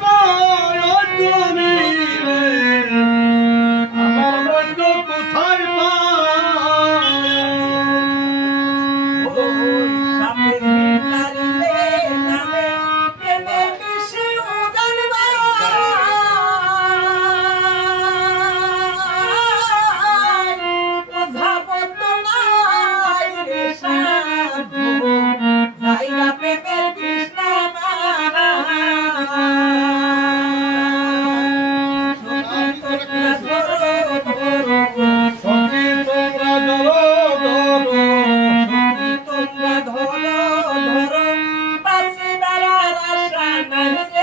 come on. 那你说你